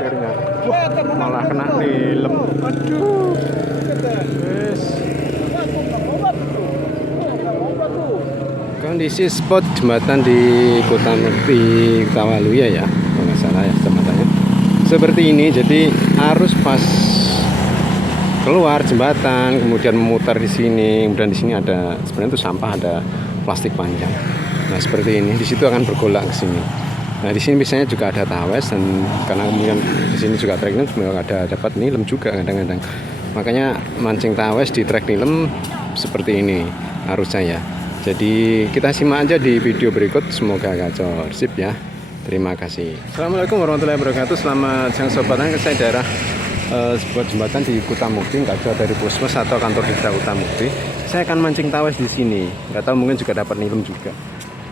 setirnya. Wah, malah kena nilem. Aduh. Wes. Kondisi spot jembatan di Kota Mukti, Kutawaluya ya, kalau nggak salah ya jembatannya. Seperti ini, jadi arus pas keluar jembatan, kemudian memutar di sini, kemudian di sini ada sebenarnya itu sampah, ada plastik panjang. Nah seperti ini, di situ akan bergolak ke sini. Nah di sini biasanya juga ada tawes, dan karena kemudian di sini juga trek nilem, sebenarnya ada dapat nilem juga kadang-kadang. Makanya mancing tawes di trek nilem seperti ini arusnya ya. Jadi kita simak aja di video berikut, semoga gacor. Sip ya. Terima kasih. Assalamualaikum warahmatullahi wabarakatuh. Selamat siang sobat, ke saya daerah sebuah jembatan di Kota Mukti, nggak jauh dari Puskesmas atau kantor Hidra Kota Mukti. Saya akan mancing tawes di sini. Nggak tahu, mungkin juga dapat nilem juga.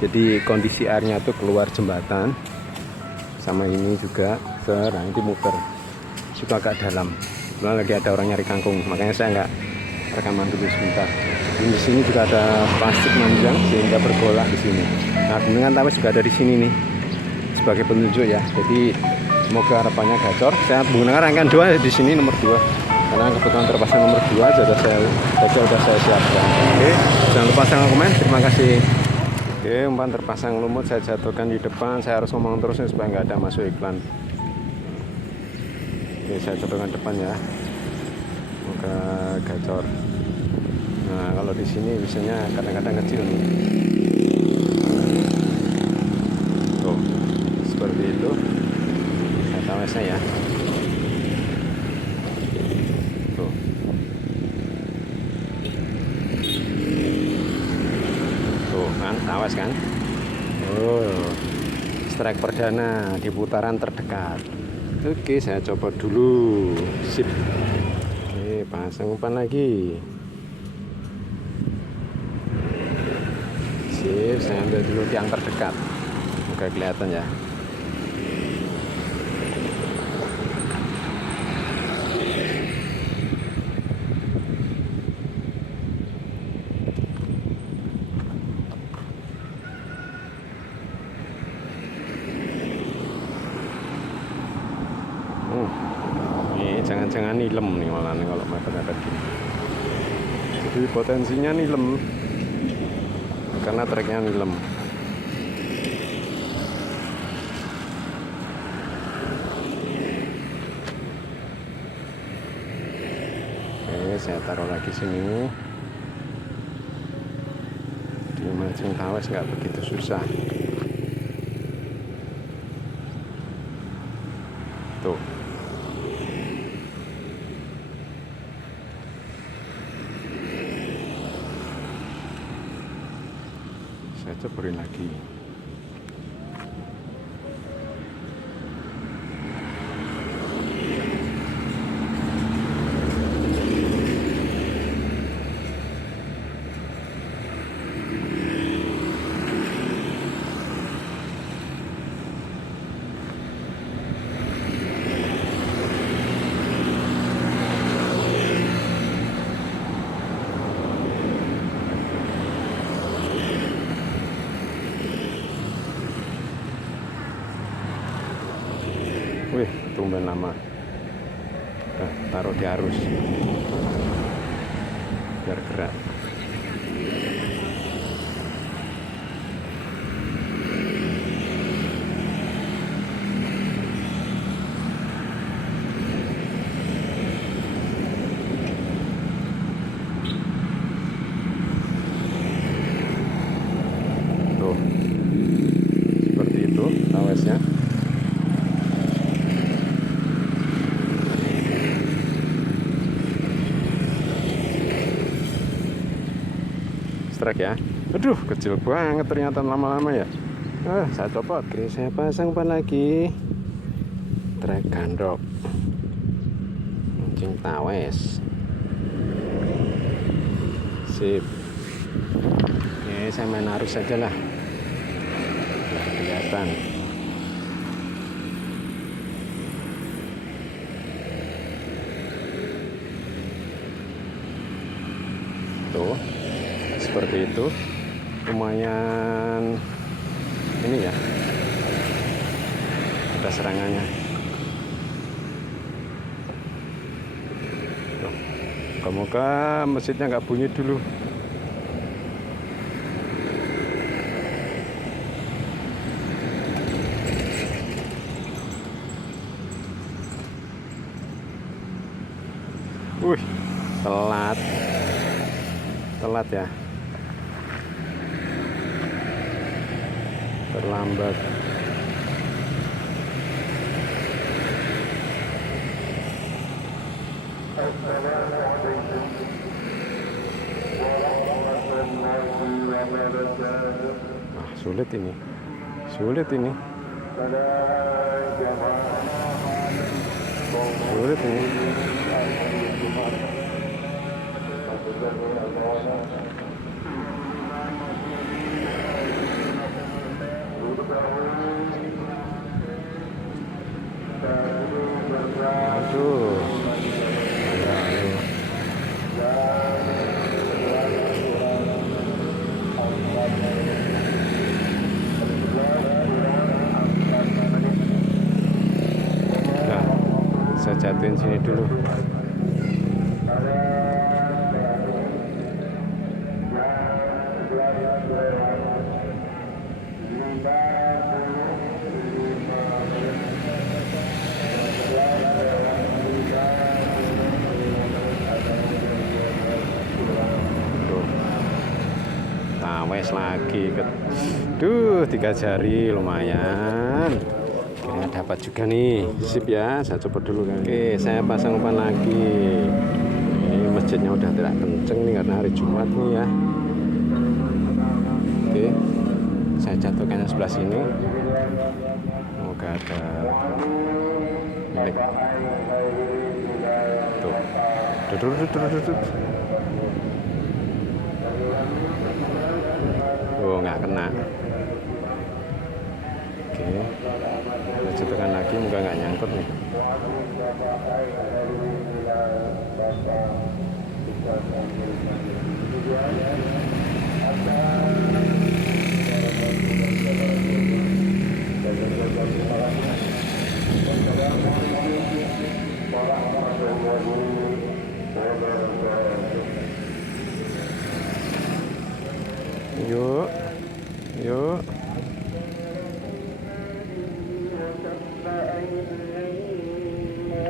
Jadi kondisi airnya tuh keluar jembatan, sama ini juga nanti muter. Itu agak dalam. Kebetulan lagi ada orang nyari kangkung, makanya saya nggak rekaman dulu sebentar. Di sini juga ada plastik panjang sehingga bergolak di sini. Nah, gunungan tawes juga ada di sini nih sebagai penunjuk ya. Jadi semoga harapannya gacor. Saya menggunakan rangkaian 2 di sini nomor 2 karena kebetulan terpasang nomor 2 sudah saya siapkan. Oke, jangan lupa sangat komen. Terima kasih. Oke, umpan terpasang lumut saya jatuhkan di depan. Saya harus ngomong terus supaya nggak ada masuk iklan. Oke, saya jatuhkan depan ya. Semoga gacor. Nah, kalau di sini biasanya kadang-kadang kecil nih. Tuh, seperti itu. Saya tawesnya ya. Tuh. Tuh kan, tawes kan. Oh, strike perdana di putaran terdekat. Oke, saya coba dulu. Sip. Oke, pasang umpan lagi. Sip, saya ambil dulu tiang terdekat. Semoga kelihatan ya. Ini jangan-jangan nilem nih malah nih kalau mepet-mepet gini. Jadi potensinya nilem karena treknya nilem. Oke, saya taruh lagi sini. Di mancing tawes nggak begitu susah. Tuh. Saya ceburin lagi. Wih, tumben lama. Nah, taruh di arus biar gerak. Tuh, seperti itu tawesnya. Strike ya. Aduh, kecil banget ternyata lama-lama ya. Saya copot. Oke, saya pasang umpan lagi. Trek gandok. Mancing tawes. Sip. Oke, saya main arus saja lah. Nah, kelihatan. Tuh. Seperti itu, lumayan ini ya, ada serangannya. Semoga mesinnya nggak bunyi dulu. Wih, telat ya, terlambat. Wah, sulit ini. Sulit ini. Aduh. Nah, saya jatuhin sini dulu. Tawes lagi ke, 3 jari lumayan. Oke, dapat juga nih, sip ya. Saya coba dulu kan. Oke, saya pasang umpan lagi. Ini masjidnya udah tidak kenceng nih karena hari Jumat nih ya. Oke, saya jatuhkan yang sebelah sini. Semoga ada milik. Tuh, duduk. Oh, nggak kena. Oke, kita jatuhkan lagi, moga nggak nyangkut nih. Yuk.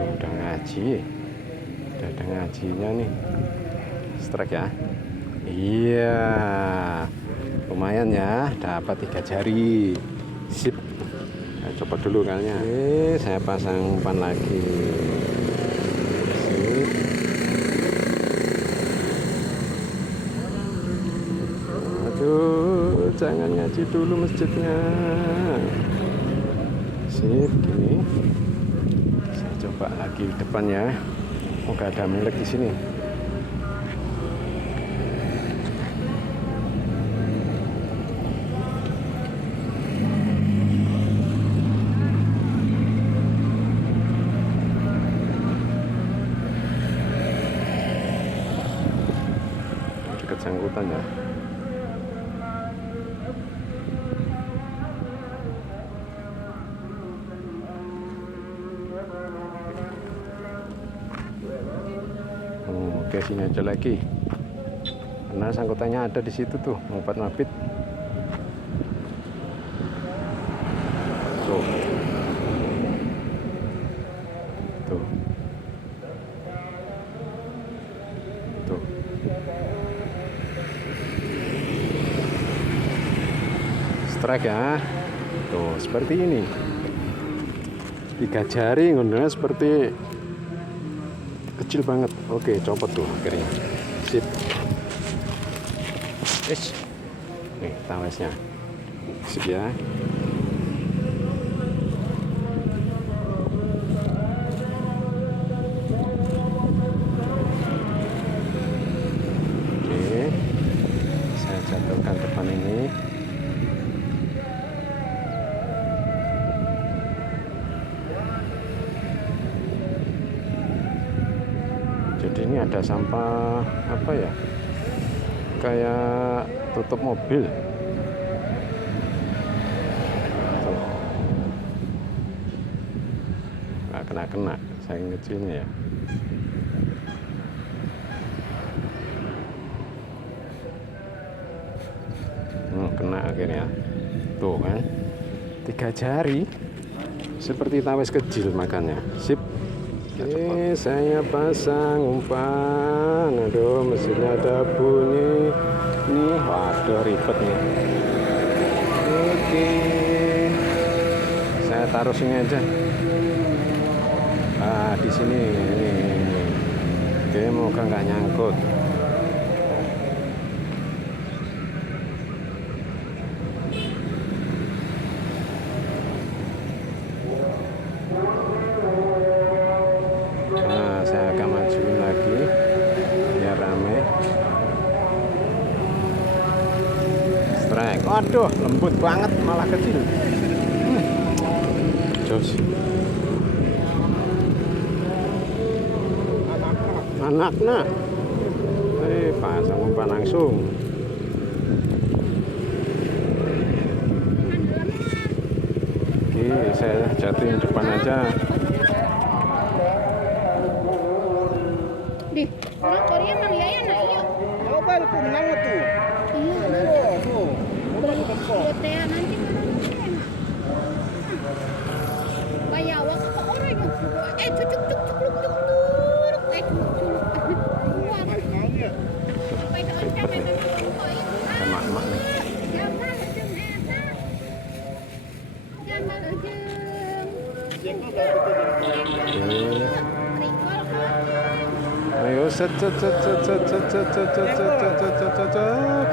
Udah ngaji. Udah ada ngajinya nih. Strike ya. Iya. Lumayan ya, dapat 3 jari. Sip. Saya coba dulu kalinya. Oke, saya pasang umpan lagi. Sip. Aduh, jangan ngaji dulu masjidnya. Sip, gini. Saya coba lagi depan ya. Moga ada milik di sini. Dekat sangkutan ya. Oke, sini aja lagi karena sangkutannya ada di situ tuh, mabit. Tuh strike ya. Tuh, seperti ini 3 jari ngondongnya seperti kecil banget. Oke, copot tuh akhirnya. Sip. Nih tawesnya. Sip ya. Oke, saya jatuhkan depan ini. Jadi ini ada sampah apa ya, kayak tutup mobil. Tuh. Nggak kena saya ngecilnya ya. akhirnya. Tuh kan, 3 jari seperti tawes kecil makannya. Sip. Oke, saya pasang umpan. Aduh, mesinnya ada bunyi nih. Waduh, ribet nih. Oke, saya taruh sini aja. Di sini ini. Oke, moga nggak nyangkut. Saya akan majuin lagi biar rame. Strike. Waduh, lembut banget, malah kecil. Jos. Anaknya. Pasang umpan langsung. Oke, saya jatuhin depan aja. Di, orang Korea mang yaya na iyo. Coba lu menang tuh. Iya, Tuh. Coba lu bengkok. nanti kan. Bayawa ke orang yang cucuk cuk culuk. Maunya. Supaya orang sampai memang Emak-emak nih. Jangan ujung eta. Jangan ujung. Jengkol kalau betul. Oke. Recall Ayo set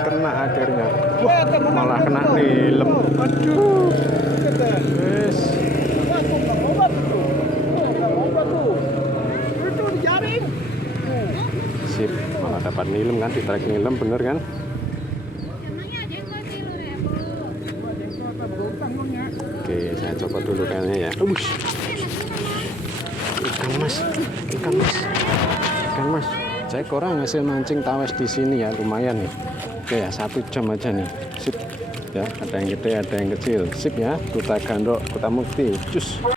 kena akhirnya. Wah, malah kena nilem. Aduh. Wes. Obat tuh. Obat tuh. Itu dijaring. Sip, malah dapat nilem kan, ditarik nilem bener kan? Emangnya jengkol sih lu ya, Bu? Jengkol apa berutang maunya. Oke, saya coba dulu kayaknya ya. Ush. Ikan mas. Cek orang hasil mancing tawes di sini ya, lumayan nih. Oke ya, 1 jam aja nih. Sip. Ya, ada yang gede, ada yang kecil. Sip ya, Kuta Gandok, Kuta Mukti. Cus.